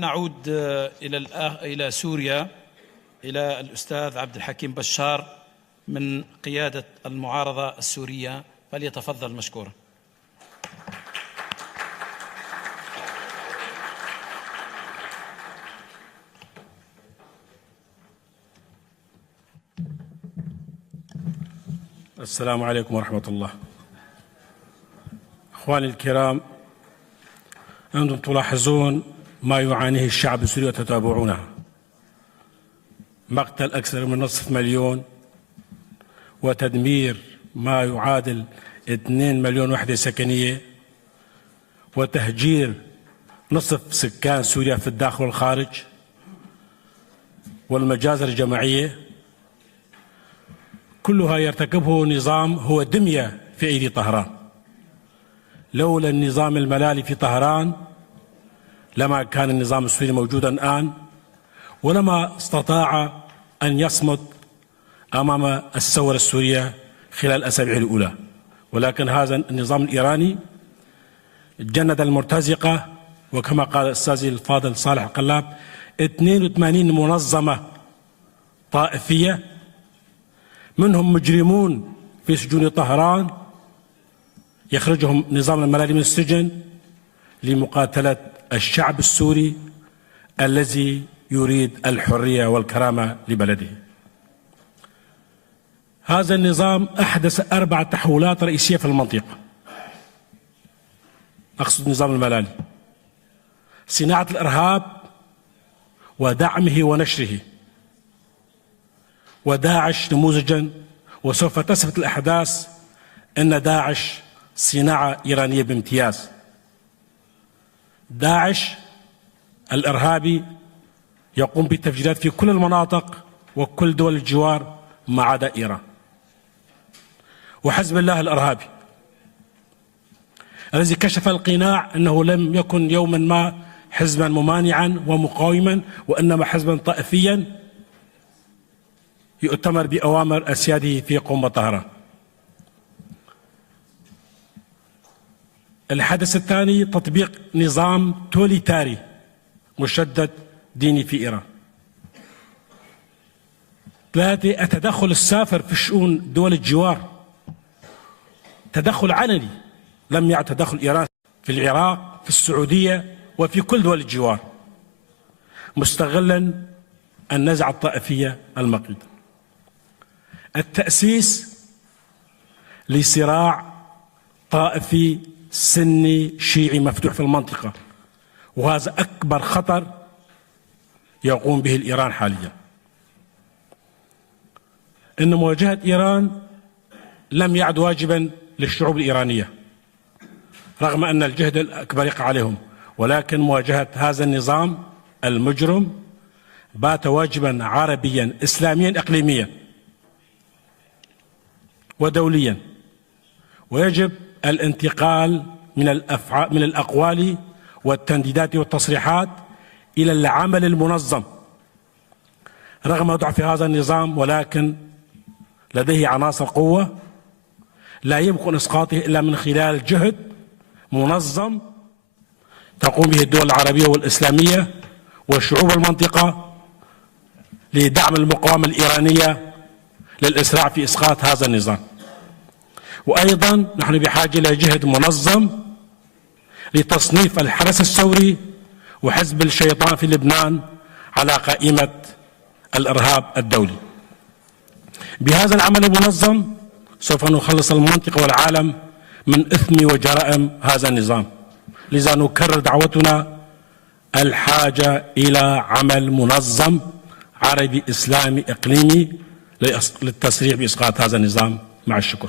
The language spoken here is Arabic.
نعود إلى سوريا، إلى الأستاذ عبد الحكيم بشار من قيادة المعارضة السورية، فليتفضل مشكورا. السلام عليكم ورحمة الله. أخواني الكرام، أنتم تلاحظون ما يعانيه الشعب السوري وتتابعونه: مقتل أكثر من نصف مليون، وتدمير ما يعادل 2 مليون وحدة سكنية، وتهجير نصف سكان سوريا في الداخل والخارج، والمجازر الجماعية. كلها يرتكبه نظام هو دمية في أيدي طهران. لولا النظام الملالي في طهران لما كان النظام السوري موجودا الآن، ولما استطاع أن يصمد أمام الثورة السورية خلال الأسابيع الأولى. ولكن هذا النظام الإيراني جند المرتزقة، وكما قال أستاذي الفاضل صالح القلاب 82 منظمة طائفية، منهم مجرمون في سجون طهران يخرجهم نظام الملالي من السجن لمقاتلة الشعب السوري الذي يريد الحرية والكرامة لبلده. هذا النظام أحدث 4 تحولات رئيسية في المنطقة. أقصد نظام الملالي: صناعة الإرهاب ودعمه ونشره، وداعش نموذجا. وسوف تثبت الأحداث أن داعش صناعة إيرانية بامتياز. داعش الإرهابي يقوم بالتفجيرات في كل المناطق وكل دول الجوار ما عدا إيران. وحزب الله الإرهابي الذي كشف القناع أنه لم يكن يوما ما حزبا ممانعا ومقاوما، وإنما حزبا طائفيا يؤتمر بأوامر أسياده في قم طهران. الحدث الثاني: تطبيق نظام توليتاري مشدد ديني في إيران. 3: التدخل السافر في شؤون دول الجوار، تدخل علني لم يعد تدخل إيران في العراق، في السعودية، وفي كل دول الجوار، مستغلا النزعة الطائفية المقيتة. التأسيس لصراع طائفي سني شيعي مفتوح في المنطقة، وهذا أكبر خطر يقوم به الإيران حاليا. إن مواجهة إيران لم يعد واجبا للشعوب الإيرانية رغم أن الجهد الأكبر يقع عليهم، ولكن مواجهة هذا النظام المجرم بات واجبا عربيا إسلاميا إقليميا ودوليا. ويجب الانتقال من الأقوال والتنديدات والتصريحات إلى العمل المنظم. رغم ضعف هذا النظام، ولكن لديه عناصر قوة لا يمكن إسقاطه إلا من خلال جهد منظم تقوم به الدول العربية والإسلامية وشعوب المنطقة لدعم المقاومة الإيرانية للإسراع في إسقاط هذا النظام. وأيضا نحن بحاجة إلى جهد منظم لتصنيف الحرس الثوري وحزب الشيطان في لبنان على قائمة الإرهاب الدولي. بهذا العمل المنظم سوف نخلص المنطقة والعالم من إثم وجرائم هذا النظام. لذا نكرر دعوتنا الحاجة إلى عمل منظم عربي إسلامي إقليمي للتسريع بإسقاط هذا النظام. مع الشكر.